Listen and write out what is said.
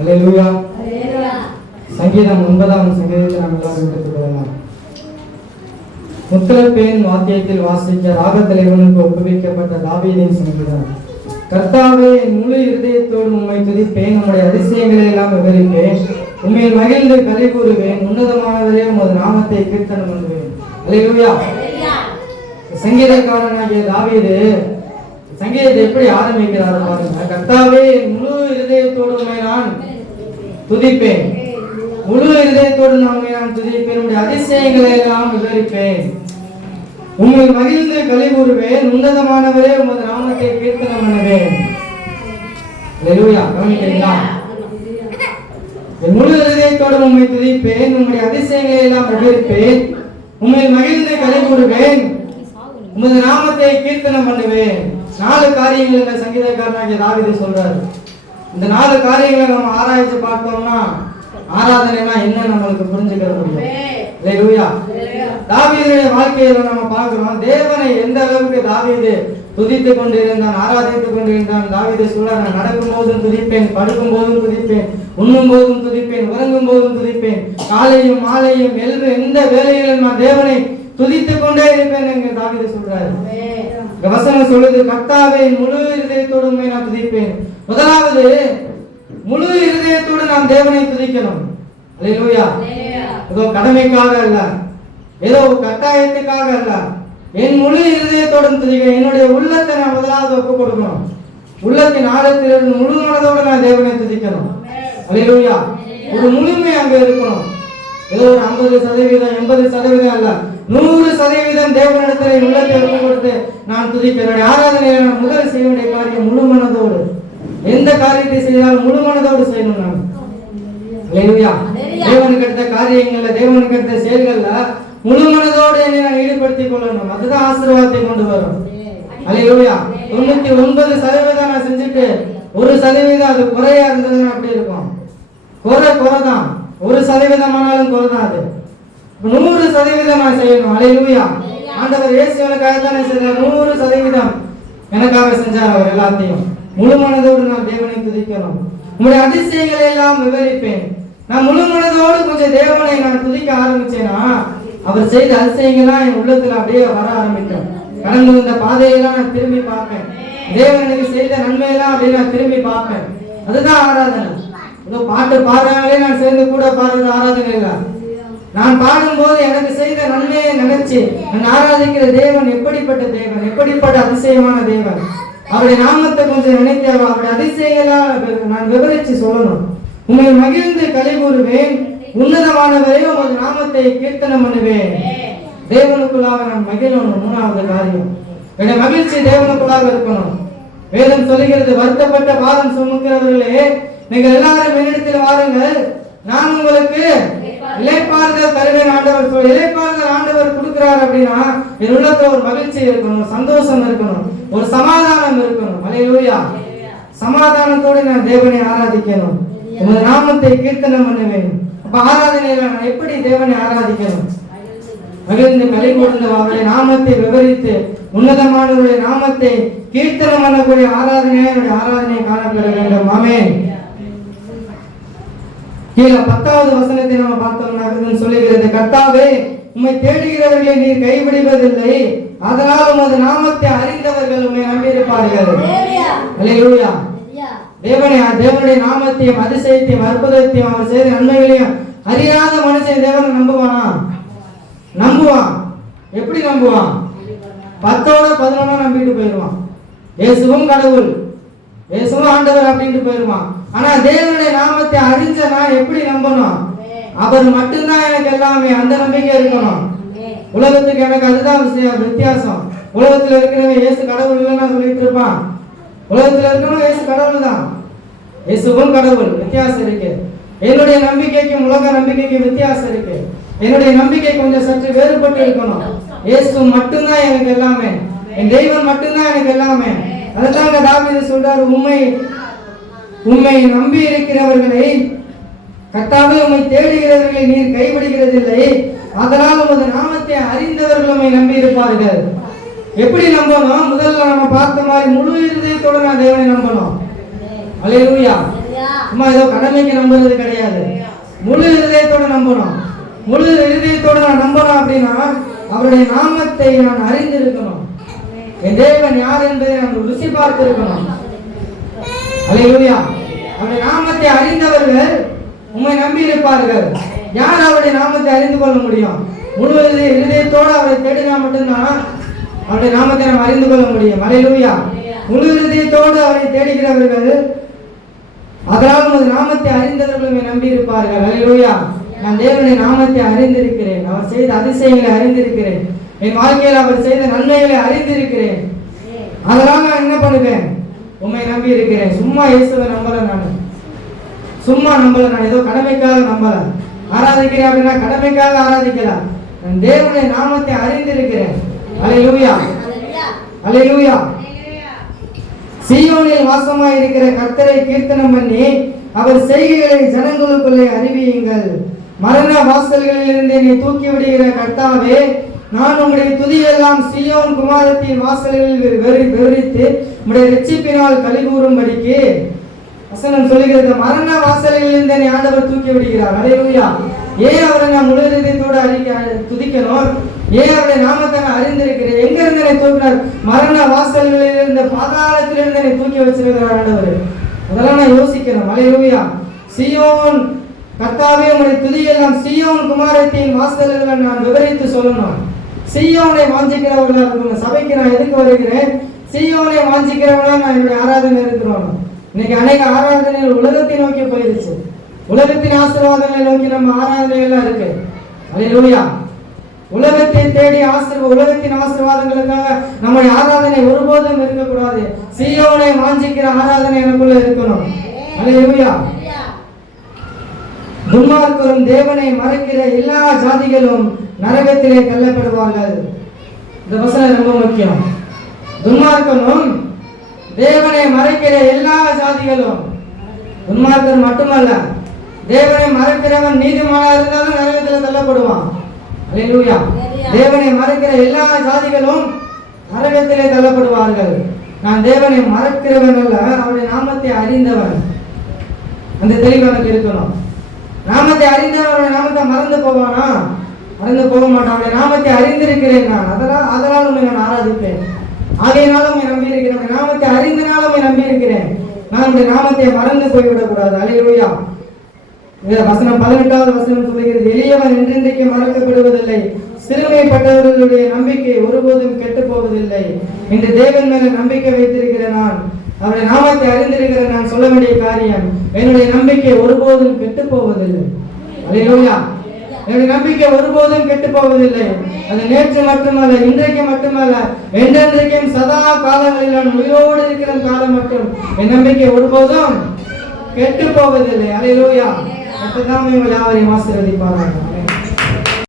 அல்லேலூயா. சங்கீதம் 9ஆம் சங்கீதத்தை நாம் எல்லாரும் எடுத்துக்கொள்ளலாம். முத்திரப்பேன் வாத்தியத்தில் வாசிக்க ராகத்தலைவனுக்கு ஒப்புவிக்கப்பட்ட தாவீதின் சங்கீதம். கர்த்தாவே, என் முழு இருதயத்தோடு உம்மை துதிப்பேன், உம்முடைய அதிசயங்களை எல்லாம் விவரிப்பேன், உம்மையில் மகிழ்ந்து கலை கூறுவேன், உன்னதமானவரே உமது நாமத்தை கீர்த்தனம் பண்ணுவேன். அல்லேலூயா. சங்கீதக்காரனாகிய தாவீது சங்கீதத்தை எப்படி ஆரம்பிக்கிறார் பாருங்க. கர்த்தாவே, என் முழு இருதயத்தோடு உம்மை நான் துதிப்பேன், முழு இருதயத்தோடு நான் துதிப்பேன், உம்முடைய அதிசயங்களை எல்லாம் விவரிப்பேன், உம்மை மகிழ்ந்து களி கூறுவேன், உன்னதமானவரே உமது நாமத்தை கீர்த்தனம் பண்ணுவேன். அல்லேலூயா. கவனிக்கிறீங்களா? முழு இருதயத்தோடு உம்மை துதிப்பேன், உம்முடைய அதிசயங்களை எல்லாம் விவரிப்பேன், உம்மை மகிழ்ந்து களி கூறுவேன், உமது நாமத்தை கீர்த்தனம் பண்ணுவேன். 4 காரியங்கள் இந்த சங்கீதக்காரனாகிய தாவீது சொல்றாரு. இந்த 4 காரியங்களை நம்ம ஆராய்ச்சி பார்த்தோம்னா ஆராதனைனா என்ன நம்மளுக்கு புரிஞ்சுக்க முடியும். அல்லேலூயா. தாவீதுடைய வாழ்க்கையில நம்ம பார்க்கிறோம், தேவனை எந்த அளவுக்கு தாவீது துதித்துக் கொண்டிருந்தான், ஆராதித்துக் கொண்டிருந்தான். தாவீது சொல்றார், நடக்கும் போதும் துதிப்பேன், படுக்கும் போதும் துதிப்பேன், உண்ணும் போதும் துதிப்பேன், உறங்கும் போதும் துதிப்பேன், காலையும் மாலையும் எந்த வேலையிலும் நான் தேவனை துதித்துக் கொண்டே இருப்பேன் என்று தாவீது சொல்றாரு. வசனம் சொல்லுது, கர்த்தாவே, முழு இருதயத்தோடு உம்மை நான் துதிப்பேன். முதலாவது, முழு இருதயத்தோடு நாம் தேவனை துதிக்கணும். அல்லேலூயா. ஏதோ கடமைக்காக அல்ல, ஏதோ கட்டாயத்துக்காக அல்ல, என் முழு இருதயத்தோடு துதிக்க. என்னுடைய உள்ளத்தை நான் முதலாவது ஒப்புக் கொடுக்கணும். உள்ளத்தின் ஆழத்திலிருந்து முழு மனதோடு நான் தேவனை துதிக்கணும். அல்லேலூயா. ஒரு முழுமை அங்க இருக்கணும். ஏதோ ஒரு 50%, 80% அல்ல, 100% தேவனிடத்தில் உள்ளத்தை ஒப்புக் கொடுத்து நான் துதிக்கிறேன். ஆராதனையை நான் முதல் செய்ய வேண்டிய காரியம் முழு மனதோடு. எந்த காரியத்தை செய்தாலும் முழு மனதோடு செய்யணும். நான் அல்லேலூயா. தேவனுக்கு எடுத்த காரியங்கள்ல, தேவனுக்கு எடுத்த செயல்கள்ல முழு மனதோடு என்னை நான் ஈடுபடுத்திக் கொள்ளணும். அதுதான் ஆசீர்வாதத்தை கொண்டு வரும். அல்லேலூயா. 99% நான் செஞ்சுட்டு 1% அது குறையா இருந்ததுன்னா அப்படி இருக்கும். குறைதான். 1% ஆனாலும் குறைதான். அது 100% நான் செய்யணும். அல்லேலூயா. ஆண்டவர் இயேசு எனக்காக தானே செய்தார். 100% எனக்காக செஞ்சார். அவர் எல்லாத்தையும் முழு மனதோடு நான் தேவனை துதிக்கணும். உங்களுடைய அதிசயங்களை எல்லாம் விவரிப்பேன். நான் முழு மனதோடு கொஞ்சம் தேவனை நான் துதிக்க ஆரம்பிச்சேன்னா அவர் செய்த அதிசயங்கள்லாம் என் உள்ளத்துல அப்படியே வர ஆரம்பிக்கும். கடந்து வந்த பாதையெல்லாம் நான் திரும்பி பார்ப்பேன். தேவன் எனக்கு செய்த நன்மையெல்லாம் அப்படியே நான் திரும்பி பார்ப்பேன். அதுதான் ஆராதனை. ஏதோ பாட்டு பாடுறாங்களே நான் சேர்ந்து கூட பாடுறது ஆராதனை இல்லை. நான் பாடும்போது எனக்கு செய்த நன்மையை நினைச்சு நான் ஆராதிக்கிற தேவன் எப்படிப்பட்ட தேவன், எப்படிப்பட்ட அதிசயமான தேவன், அவருடைய நாமத்தை கொஞ்சம் நினைக்க, அவருடைய அதிசயங்களாக நான் விவரிச்சு சொல்லணும். உம்மை மகிழ்ந்து களி கூறுவேன், உன்னதமானவரே உமது நாமத்தை கீர்த்தனம் பண்ணுவேன். தேவனுக்குள்ளாக நான் மகிழணும். 3வது காரியம், என்னுடைய மகிழ்ச்சி தேவனுக்குள்ளாக இருக்கணும். வேதம் சொல்லுகிறது, வருத்தப்பட்ட பாரம் சுமக்கிறவர்களே, நீங்கள் எல்லாரும் என்னிடத்தில் வாருங்கள், நான் உங்களுக்கு இளைப்பாறுதல் தருவேன். ஆண்டவர் இளைப்பாறுதல் ஆண்டவர் கொடுக்கிறார் அப்படின்னா என் உள்ளத்துல ஒரு மகிழ்ச்சி இருக்கணும், சந்தோஷம் இருக்கணும், ஒரு சமாதானம் இருக்கணும். அல்லேலூயா. சமாதானத்தோடு நான் தேவனை ஆராதிக்கணும், உமது நாமத்தை கீர்த்தனம் பண்ணுவேன். அப்ப ஆராதனையில நான் எப்படி தேவனை ஆராதிக்கணும்? மகிழ்ந்து களி கூர்ந்து அவருடைய நாமத்தை விவரித்து உன்னதமானவருடைய நாமத்தை கீர்த்தனம் பண்ணக்கூடிய ஆராதனையை காணப்பட வேண்டும். ஆமென். கீழே 10வது வசனத்தை நம்ம பார்த்தோம்னா சொல்லுகிறது, கர்த்தாவே, உம்மை தேடுகிறவர்களை நீர் கைவிடுவதில்லை, அதனால் உமது நாமத்தை அறிந்தவர்கள் உம்மை நம்பியிருப்பார்கள். அல்லேலூயா. தேவனுடைய நாமத்தையும் அதிசயத்தையும் அற்புதத்தையும் அவர் செய்த நன்மைகளையும் அறியாத மனுஷன் தேவனை நம்புவானா? நம்புவான். எப்படி நம்புவான்? 10ஓட 11 நம்பிட்டு போயிடுவான். இயேசுவும் கடவுள், இயேசுவும் ஆண்டவர் அப்படின்ட்டு போயிடுவான். ஆனா தேவனுடைய நாமத்தை அறிஞ்சனா எப்படி நம்பணும்? அவர் மட்டும்தான் எனக்கு எல்லாமே, அந்த நம்பிக்கை இருக்கணும். உலகத்துக்கு எனக்கு அதுதான் வித்தியாசம். உலகத்துல இருக்கிறவன் இயேசு கடவுள் இல்லைன்னா சொல்லிட்டு இருப்பான். உலகத்துல இருக்கணும் இயேசு கடவுள் தான். இயேசுவும் கடவுள், வித்தியாசம் இருக்கு. என்னுடைய நம்பிக்கைக்கும் உலக நம்பிக்கைக்கும் வித்தியாசம் இருக்கு. என்னுடைய நம்பிக்கை கொஞ்சம் சற்று வேறுபட்டு இருக்கணும். இயேசு மட்டும்தான் எனக்கு எல்லாமே, என் தெய்வம் மட்டும்தான் எனக்கு எல்லாமே. அதுதான் தாவீது சொல்றாரு, உம்மை நம்பி இருக்கிறவர்களை, கர்த்தாவே உம்மை தேடுகிறவர்களை நீர் கைவிடுகிறதில்லை, அதனால் உமது நாமத்தை அறிந்தவர்கள் உம்மை நம்பி இருப்பார்கள். எப்படி நம்பணும்? முதல்ல நம்ம பார்த்த மாதிரி முழு இருதயத்தோட நான் தேவனை நம்பணும். அல்லேலூயா. சும்மா ஏதோ கடமைக்கு நம்புறது கிடையாது. முழு இருதயத்தோட நம்பணும். முழு இருதயத்தோட நான் நம்பணும் அப்படின்னா அவருடைய நாமத்தை நான் அறிந்திருக்கணும். என் தேவன் யார் என்பதை நான் ருசி பார்த்து இருக்கணும். அல்லேலூயா. அவருடைய நாமத்தை அறிந்தவர்கள் உம்மை நம்பி இருப்பார்கள். யார் அவருடைய நாமத்தை அறிந்து கொள்ள முடியும்? முழு இருதயத்தோடு அவரை தேடினா மட்டும்தான் அவருடைய நாமத்தை நாம் அறிந்து கொள்ள முடியும். அல்லேலூயா. முழு இருதயத்தோடு அவரை தேடுகிறவர்கள் அதனால் உமது நாமத்தை அறிந்தவர்கள் நம்பி இருப்பார்கள். அல்லேலூயா. நான் தேவனுடைய நாமத்தை அறிந்திருக்கிறேன். அவர் செய்த அதிசயங்களை அறிந்திருக்கிறேன். என் வாழ்க்கையில் அவர் செய்த நன்மைகளை அறிந்திருக்கிறேன். அதனால் நான் என்ன பண்ணுவேன்? உண்மை நம்பி இருக்கிறேன். சும்மா இயேசுவை நம்பல. நான் சும்மா நம்பல. நான் ஏதோ கடமைக்காக நம்பல. ஆராதிக்கிறேன் அப்படின்னா கடமைக்காக ஆராதிக்கலாம். நான் தேவனுடைய நாமத்தை அறிந்திருக்கிறேன். அல்லேலூயா. அல்லேலூயா. சீயோனில் வாசமாய் இருக்கிற கர்த்தரை கீர்த்தனம் பண்ணி அவர் செய்கைகளை ஜனங்களுக்குள்ளே அறிவியுங்கள். மரண வாசல்களில் இருந்து என்னை தூக்கி விடுகிற கர்த்தாவே, நான் உம்முடைய துதியெல்லாம் சீயோன் குமாரத்தின் வாசல்களில் விவரித்து உம்முடைய இரட்சிப்பினால் கலிகூறும்படிக்கு வசனம் சொல்லுகிறது. மரண வாசல்களில் இருந்து என்னை ஆண்டவர் தூக்கி விடுகிறார். அல்லேலூயா. ஏன் அவரை நான் முழு இதயத்தோடு துதிக்கணும்? ஏன் அவருடைய நாமத்தை நான் அறிந்திருக்கிறேன்? எங்க இருந்து என்னை தூக்கினார்? மரண வாசல்களில் இருந்த பாதாளத்திலிருந்து என்னை தூக்கி வச்சிருக்கிறார் ஆண்டவர். அதெல்லாம் நான் யோசிக்கணும். அல்லேலூயா. சீயோன் கர்த்தாவே உம்முடைய துதியெல்லாம் சீயோன் குமாரத்தின் வாசல்களை நான் விவரித்து சொல்லணும். சீயோனை வாஞ்சிக்கிறவர்களா இருக்கணும். சபைக்கு நான் எதுக்கு வருகிறேன்? சீயோனை வாஞ்சிக்கிறவங்களா நான் என்னுடைய ஆராதனை இருக்கிறோம். இன்னைக்கு அநேக ஆராதனைகள் உலகத்தை நோக்கி போயிருச்சு. உலகத்தின் ஆசீர்வாதங்களை நோக்கி நம்ம ஆராதனைகள்லாம் இருக்கு. அல்லேலூயா. உலகத்தை தேடி உலகத்தின் ஆசீர்வாதங்களுக்காக நம்முடைய ஆராதனை ஒருபோதும் இருக்கக்கூடாது. சீயோனை வாஞ்சிக்கிற ஆராதனை எனக்குள்ள இருக்கணும். அல்லேலூயா. துன்மார்க்கரும் தேவனை மறக்கிற எல்லா ஜாதிகளும் நரகத்திலே தள்ளப்படுவார்கள். இந்த வசனம் ரொம்ப முக்கியம். துன்மார்க்கனும் தேவனை மறக்கிற எல்லா ஜாதிகளும், துன்மார்க்கர் மட்டுமல்ல, தேவனை மறக்கிறவன் நீதிமானா இருந்தாலும் நரகத்தில் தள்ளப்படுவான். அல்லேலூயா. தேவனை மறக்கிற எல்லா ஜாதிகளும் நரகத்திலே தள்ளப்படுவார்கள். நான் தேவனை மறக்கிறவன் அல்ல, அவருடைய நாமத்தை அறிந்தவன். அந்த தெளிவு எனக்கு இருக்கணும். நாமத்தை அறிந்தவன் அவருடைய நாமத்தை மறந்து போவானா? மறந்து போக மாட்டான். அவருடைய நாமத்தை அறிந்திருக்கிறேன் நான். அதனால் உண்மை நான் ஆராதிப்பேன். ஆகையினாலும் உண்மை நம்பி இருக்கிறேன். நாமத்தை அறிந்தனாலும் உண்மை நம்பி இருக்கிறேன். நான் உடைய நாமத்தை மறந்து போய்விடக் கூடாது. அல்லேலூயா. வசனம் 18வது வசனம் சொல்லுகிறது, எளியவன் என்றென்றைக்கு மறக்கப்படுவதில்லை, சிறுமைப்பட்டவர்களுடைய நம்பிக்கை ஒருபோதும் கெட்டு போவதில்லை. இன்று தேவன் மேல நம்பிக்கை வைத்திருக்கிற நான், அவருடைய நாமத்தை அறிந்திருக்கிற நான் சொல்ல வேண்டிய காரியம், என்னுடைய நம்பிக்கை ஒருபோதும் கெட்டு போவதில்லை. அல்லேலூயா. என்னுடைய நம்பிக்கை ஒருபோதும் கெட்டு போவதில்லை. அது நேற்று மட்டுமல்ல, இன்றைக்கு மட்டுமல்ல, என்றென்றைக்கும் சதா காலங்களில் நான் உயிரோடு இருக்கிற காலம் மட்டும் என் நம்பிக்கை ஒருபோதும் கெட்டு போவதில்லை. அல்லேலூயா. கர்த்தர் தாமே உங்களை யாவரையும் ஆசீர்வதிப்பாராக.